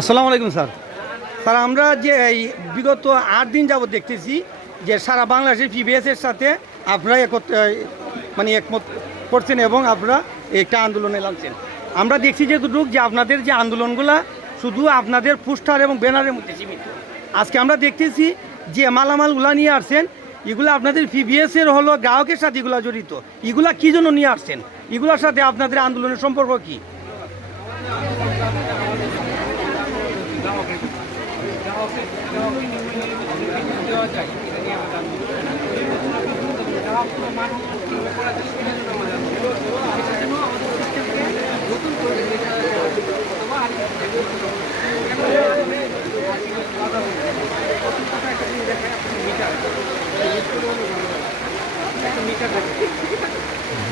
আসসালামু আলাইকুম sir. Sir আমরা যে এই বিগত 8 দিন যাবত দেখতেছি যে সারা বাংলাদেশের পিবিএসের সাথে আপনারা একমত করছেন এবং আপনারা একটা আন্দোলনে লাগছেন। আমরা দেখছি যেটুকু যে আপনাদের যে আন্দোলনগুলা শুধু আপনাদের পোস্টার এবং ব্যানারের মধ্যে সীমিত। আজকে আমরা দেখতেছি যে মালামালগুলা নিয়ে আসছেন, এগুলো আপনাদের পিবিএসের হলো গ্রাহকের সাথে এগুলো জড়িত। এগুলা কী জন্য নিয়ে আসছেন? এগুলোর সাথে আপনাদের আন্দোলনের সম্পর্ক কী?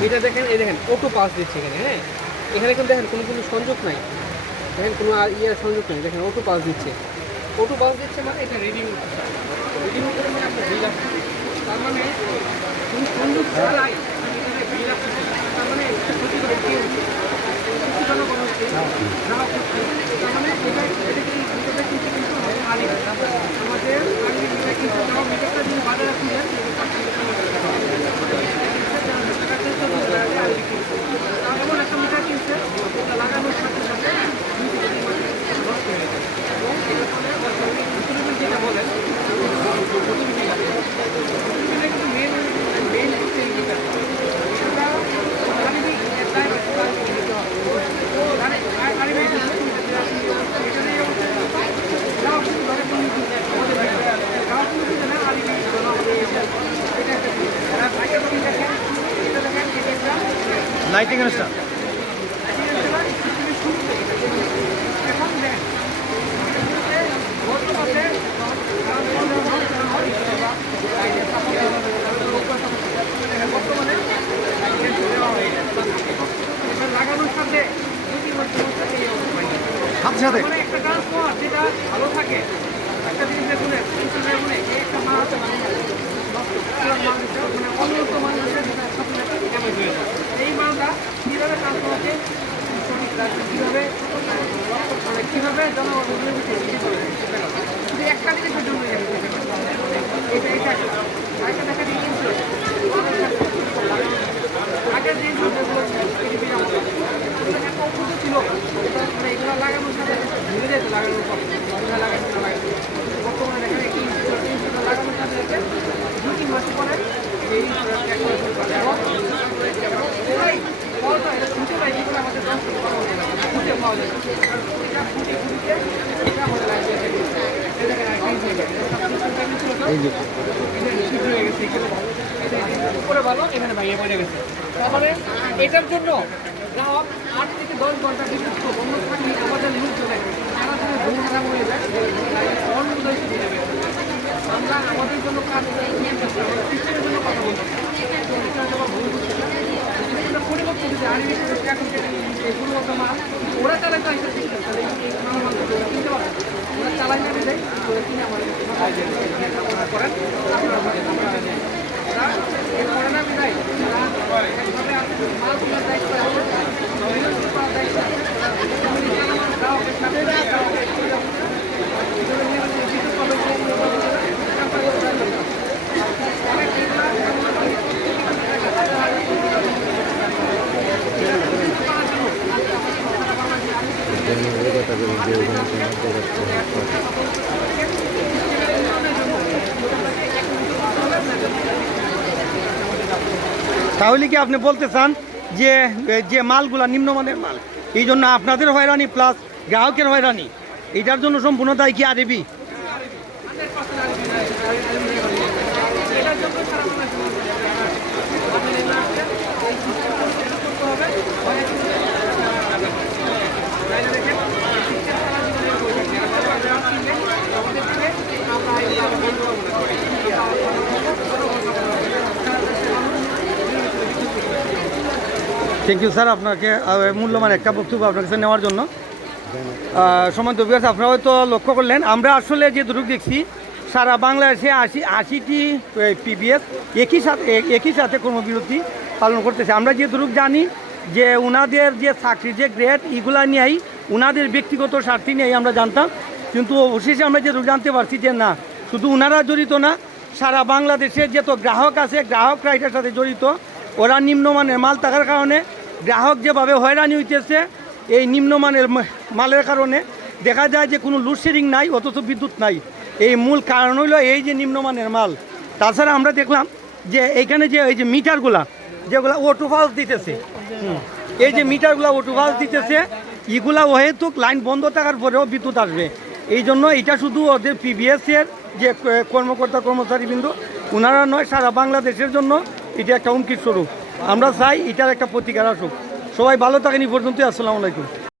এটা দেখেন, এই দেখেন অটো পাস দিচ্ছে এখানে। হ্যাঁ, এখানে কিন্তু দেখেন কোনো সংযোগ নাই, দেখেন কোনো সংযোগ নেই। দেখেন অটো পাস দিচ্ছে, মানে এটা রিডিং করে মানে আপনার বিল আসছে। তার মানে কোনো সংযোগ ছাড়াই এখানে বিল আসছে। তার মানে ক্ষতি করে কি হচ্ছে, ক্ষতিজনক করা হচ্ছে, খারাপ হচ্ছে। তার মানে এটা কিন্তু আমাদের কিন্তু মিটারটা যদি বাজারে তুলেন এমন একটা মিটার কিনছে লাগানোর সাথে সাথে যেটা বলেন কিন্তু মেন হচ্ছে লাইটিং অনুষ্ঠান লাগানোর সাথে সাথে একটা ট্রান্সফার যেটা ভালো থাকে একটা জিনিস দেখুন একটা মাল আছে অন্যত মানুষের এই মালটা কীভাবে ট্রান্সফার হচ্ছে কীভাবে জনগণের শুধু একটা জিনিসের জন্য এটা আরেকটা দেখা দিয়ে আগের যে একটা ওষুধ ছিল এগুলো লাগানোর সাথে ধীরে যেত, লাগানোর পরে বর্তমানে দেখা যায় লাগানোর সাথে সাথে 2-3 মাস পরে এই ছুটে পাই যেগুলো আমাদের খুঁজে পাওয়া যায় উপরে ভালো, এখানে ভাইয়া পড়ে গেছে। তারপরে এটার জন্য গ্রাহক 8 থেকে 10 ঘন্টা বিদ্যুৎ বন্ধ থাকলে আমাদের লোক চলে সারা দিনে ঘুম খারাপ হয়ে যায়। আমরা আমাদের জন্য কাজ সিস্টেমের জন্য কথা বলছি, পরিবর্তন যদি এখন গুণগত মাল ওরা চালায় তো একটা সিস্টেম, তাহলে এই মাল কিনতে পারে ওরা চালাই না দেয় কিনে আমাদের করেন এরপরে না বিদায় মাল কেনার দায়িত্ব করার দায়িত্ব গ্রাহকের সাথে তাহলে কি আপনি বলতে চান যে যে মালগুলা নিম্নমানের মাল, এই জন্য আপনাদের হয়রানি প্লাস গ্রাহকের হয়রানি, এটার জন্য সম্পূর্ণ দায়ী কি আরবি? থ্যাংক ইউ স্যার, আপনাকে মূল্যবান একটা বক্তব্য আপনার কাছে নেওয়ার জন্য। সম্মানিত ভিউয়ার্স, আপনারা হয়তো লক্ষ্য করলেন আমরা আসলে যে দুটো দেখছি সারা বাংলাদেশে 80টি পিবিএস একই সাথে কর্মবিরতি পালন করতেছে। আমরা যে দুটো জানি যে ওনাদের যে চাকরির যে গ্রেড এগুলা নিয়েই উনাদের ব্যক্তিগত স্বার্থে নিয়ে আমরা জানতাম, কিন্তু অবশেষে আমরা যেটা জানতে পারছি যে না, শুধু উনারা জড়িত না, সারা বাংলাদেশের যত গ্রাহক আছে গ্রাহকরা এটার সাথে জড়িত। ওরা নিম্নমানের মাল থাকার কারণে গ্রাহক যেভাবে হয়রানি হইতেছে, এই নিম্নমানের মালের কারণে দেখা যায় যে কোনো লোডশেডিং নাই, অথচ বিদ্যুৎ নাই। এই মূল কারণ হলো এই যে নিম্নমানের মাল। তাছাড়া আমরা দেখলাম যে এইখানে যে এই যে মিটারগুলা যেগুলো অটো পালস দিতেছে, এই যে মিটারগুলো অটো পালস দিতেছে, এগুলা অহেতুক লাইন বন্ধ থাকার পরেও বিদ্যুৎ আসবে। এই জন্য এটা শুধু ওদের পিবিএসের যে কর্মকর্তা কর্মচারীবৃন্দ ওনারা নয়, সারা বাংলাদেশের জন্য এটা একটা হুমকির স্বরূপ। আমরা চাই এটার একটা প্রতিকার আসুক। সবাই ভালো থাকেন। এই পর্যন্তই। আসসালামু আলাইকুম।